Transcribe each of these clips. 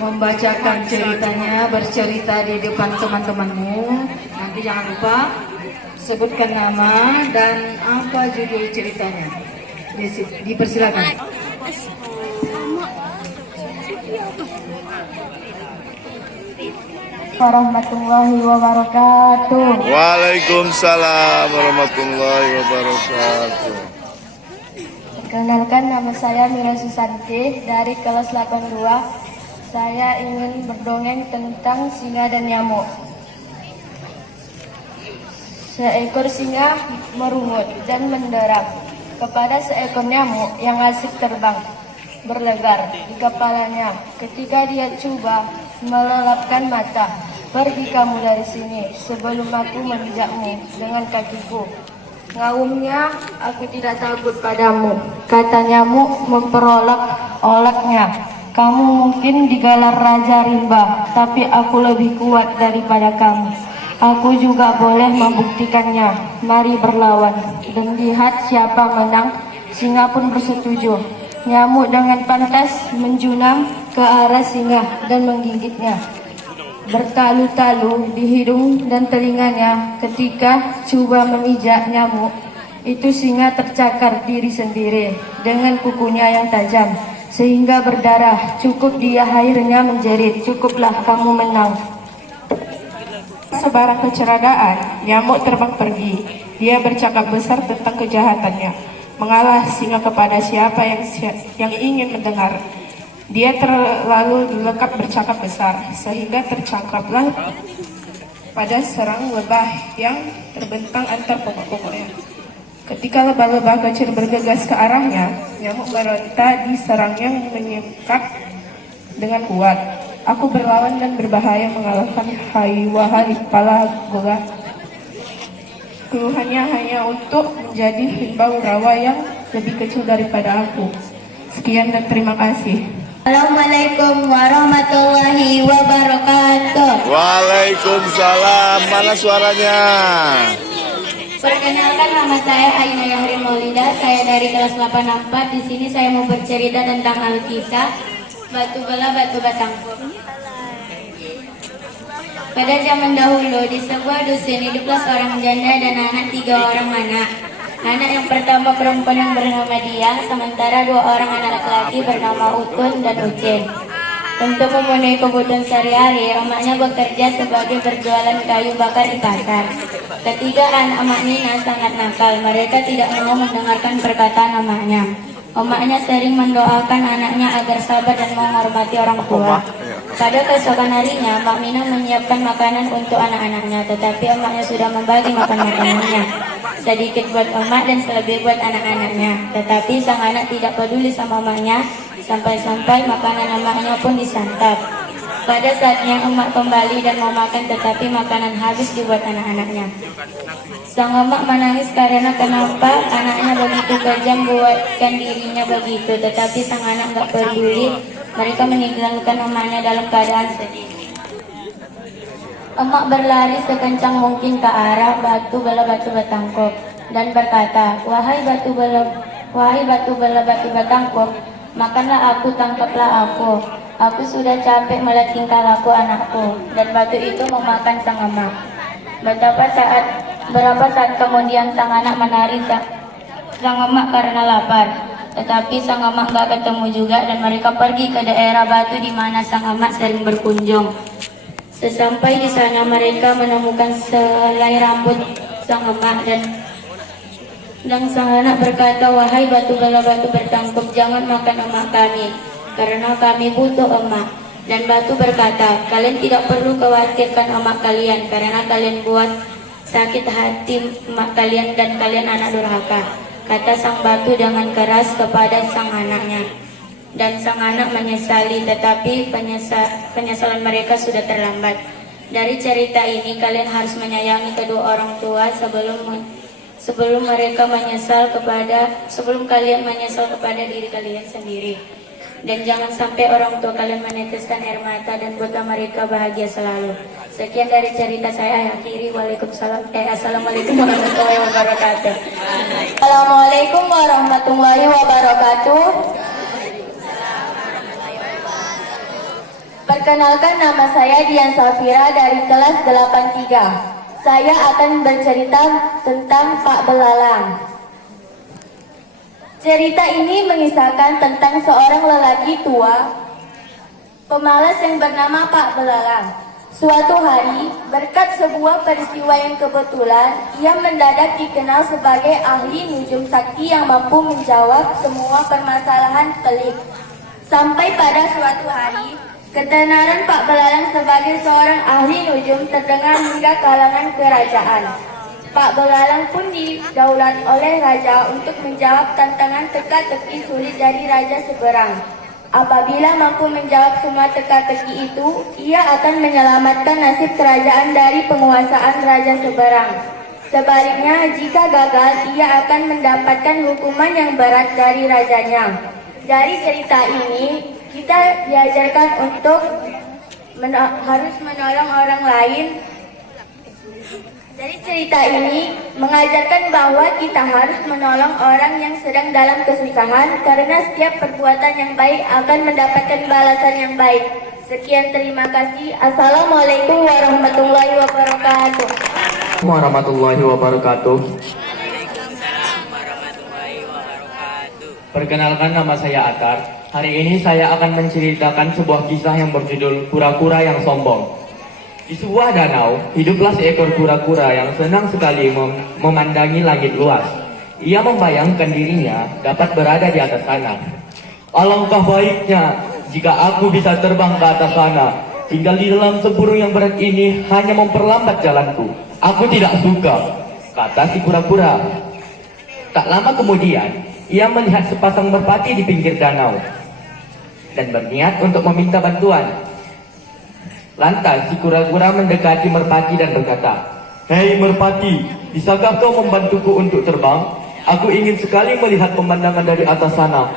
membacakan ceritanya, bercerita di depan teman-temanmu. Nanti jangan lupa sebutkan nama dan apa judul ceritanya. Dipersilakan. Warahmatullahi wabarakatuh. Waalaikumsalam warahmatullahi wabarakatuh. Perkenalkan, nama saya Mira Susanti dari kelas 82. Saya ingin berdongeng tentang singa dan nyamuk. Seekor singa merungut dan menderam kepada seekor nyamuk yang asik terbang berlegar di kepalanya. Ketika dia coba melelapkan mata, "Pergi kamu dari sini sebelum aku menginjakmu dengan kakiku." Ngaumnya, "Aku tidak takut padamu," kata nyamuk memperolok-oloknya. "Kamu mungkin digelar Raja Rimba, tapi aku lebih kuat daripada kamu. Aku juga boleh membuktikannya. Mari berlawan dan lihat siapa menang." Singa pun bersetuju. Nyamuk dengan pantas menjunam ke arah singa dan menggigitnya bertalu-talu di hidung dan telinganya. Ketika coba memijak nyamuk itu, singa tercakar diri sendiri dengan kukunya yang tajam sehingga berdarah. Cukup, dia akhirnya menjerit, "Cukuplah, kamu menang." Sebarang kecerdaan, nyamuk terbang pergi. Dia bercakap besar tentang kejahatannya. Mengalah singa kepada siapa yang ingin mendengar. Dia terlalu lekap bercakap besar, sehingga tercakaplah pada serang lebah yang terbentang antar pokok-pokoknya. Ketika lebah-lebah kecil bergegas ke arahnya, nyamuk meronta diserangnya menyekat dengan kuat. "Aku berlawan dan berbahaya mengalahkan wahai kepala bola." Keluhannya hanya untuk menjadi himbau rawa yang lebih kecil daripada aku. Sekian dan terima kasih. Assalamualaikum warahmatullahi wabarakatuh. Waalaikumsalam. Mana suaranya? Perkenalkan, nama saya Aina Yahri Maulida. Saya dari kelas 84. Di sini saya mau bercerita tentang Alkisah Batu Bala Batu Batangkor. Pada zaman dahulu, di sebuah dusun hiduplah seorang janda dan tiga orang anak. Anak yang pertama perempuan yang bernama Dia, sementara dua orang anak laki-laki bernama Utun dan Ucin. Untuk memenuhi kebutuhan sehari-hari, emaknya bekerja sebagai berjualan kayu bakar di pasar. Ketiga anak emak Nina sangat nakal. Mereka tidak mau mendengarkan perkataan emaknya. Emaknya sering mendoakan anaknya agar sabar dan menghormati orang tua. Pada keesokan harinya, Mak Mina menyiapkan makanan untuk anak-anaknya, tetapi emaknya sudah membagi makanannya. Sedikit buat emak dan selebih buat anak-anaknya. Tetapi sang anak tidak peduli sama emaknya, sampai-sampai makanan emaknya pun disantap. Pada saatnya emak kembali dan mau makan, tetapi makanan habis dibuat anak-anaknya. Sang emak menangis karena kenapa anaknya begitu kejam buatkan dirinya begitu. Tetapi sang anak gak peduli. Mereka meninggalkan emaknya dalam keadaan sedih. Emak berlari sekencang mungkin ke arah batu bala batu batangkok dan berkata, "Wahai batu bala batu batangkok, makanlah aku, tangkaplah aku. Aku sudah capek melihat tingkah laku anakku." Dan batu itu memakan sang emak. Berapa saat kemudian sang anak menarik sang emak karena lapar. Tetapi sang emak gak ketemu juga dan mereka pergi ke daerah batu di mana sang emak sering berkunjung. Sesampai di sana mereka menemukan selai rambut sang emak dan sang anak berkata, "Wahai batu bala batu bertangkup, jangan makan emak kami, karena kami butuh emak." Dan batu berkata, "Kalian tidak perlu khawatirkan emak kalian, karena kalian buat sakit hati emak kalian dan kalian anak durhaka," kata sang batu dengan keras kepada sang anaknya. Dan sang anak menyesali, tetapi penyesalan mereka sudah terlambat. Dari cerita ini kalian harus menyayangi kedua orang tua sebelum kalian menyesal kepada diri kalian sendiri. Dan jangan sampai orang tua kalian meneteskan air mata dan buatlah mereka bahagia selalu. Sekian dari cerita saya, akhiri. Assalamualaikum warahmatullahi wabarakatuh. Assalamualaikum warahmatullahi wabarakatuh. Perkenalkan, nama saya Dian Safira dari kelas 83. Saya akan bercerita tentang Pak Belalang. Cerita ini mengisahkan tentang seorang lelaki tua, pemalas yang bernama Pak Belalang. Suatu hari, berkat sebuah peristiwa yang kebetulan, ia mendadak dikenal sebagai ahli nujum sakti yang mampu menjawab semua permasalahan pelik. Sampai pada suatu hari, ketenaran Pak Belalang sebagai seorang ahli nujum terdengar hingga kalangan kerajaan. Pak Belalang pun didaulat oleh raja untuk menjawab tantangan teka-teki sulit dari raja seberang. Apabila mampu menjawab semua teka-teki itu, ia akan menyelamatkan nasib kerajaan dari penguasaan raja seberang. Sebaliknya, jika gagal, ia akan mendapatkan hukuman yang berat dari rajanya. Dari cerita ini, kita diajarkan untuk harus menolong orang lain. Dari cerita ini mengajarkan bahwa kita harus menolong orang yang sedang dalam kesusahan, karena setiap perbuatan yang baik akan mendapatkan balasan yang baik. Sekian, terima kasih. Assalamualaikum warahmatullahi wabarakatuh. Warahmatullahi wabarakatuh. Perkenalkan, nama saya Atar. Hari ini saya akan menceritakan sebuah kisah yang berjudul Kura-kura yang Sombong. Di sebuah danau, hiduplah seekor kura-kura yang senang sekali memandangi langit luas. Ia membayangkan dirinya dapat berada di atas sana. Alangkah baiknya jika aku bisa terbang ke atas sana. Tinggal di dalam tempurung yang berat ini hanya memperlambat jalanku. Aku tidak suka, kata si kura-kura. Tak lama kemudian, ia melihat sepasang merpati di pinggir danau dan berniat untuk meminta bantuan. Lantas si kura-kura mendekati merpati dan berkata, "Hei merpati, bisakah kau membantuku untuk terbang? Aku ingin sekali melihat pemandangan dari atas sana."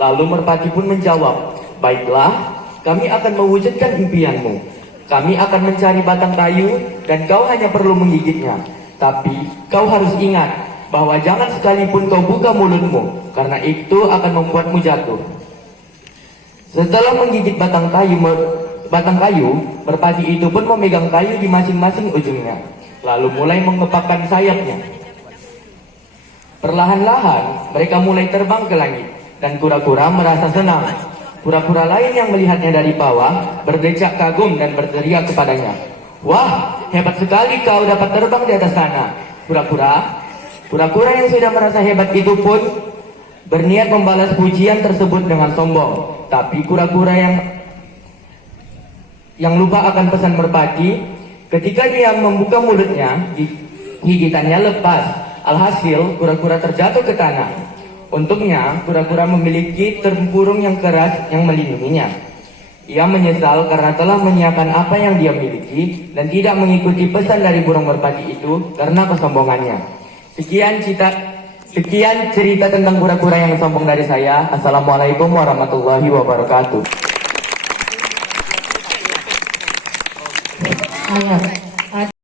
Lalu merpati pun menjawab, "Baiklah, kami akan mewujudkan impianmu. Kami akan mencari batang kayu dan kau hanya perlu menggigitnya. Tapi kau harus ingat bahwa jangan sekalipun kau buka mulutmu, karena itu akan membuatmu jatuh." Setelah menggigit batang kayu, merpati itu pun memegang kayu di masing-masing ujungnya, lalu mulai mengepakkan sayapnya. Perlahan-lahan mereka mulai terbang ke langit, dan kura-kura merasa senang. Kura-kura lain yang melihatnya dari bawah berdecak kagum dan berteriak kepadanya, "Wah, hebat sekali kau dapat terbang di atas sana, kura-kura." Kura-kura yang sudah merasa hebat itu pun berniat membalas pujian tersebut dengan sombong. Tapi kura-kura yang lupa akan pesan merpati, ketika dia membuka mulutnya, gigitannya lepas. Alhasil, kura-kura terjatuh ke tanah. Untungnya, kura-kura memiliki tempurung yang keras yang melindunginya. Ia menyesal karena telah menyiapkan apa yang dia miliki dan tidak mengikuti pesan dari burung merpati itu karena kesombongannya. Sekian cerita tentang kura-kura yang sombong dari saya. Assalamualaikum warahmatullahi wabarakatuh. Ayo.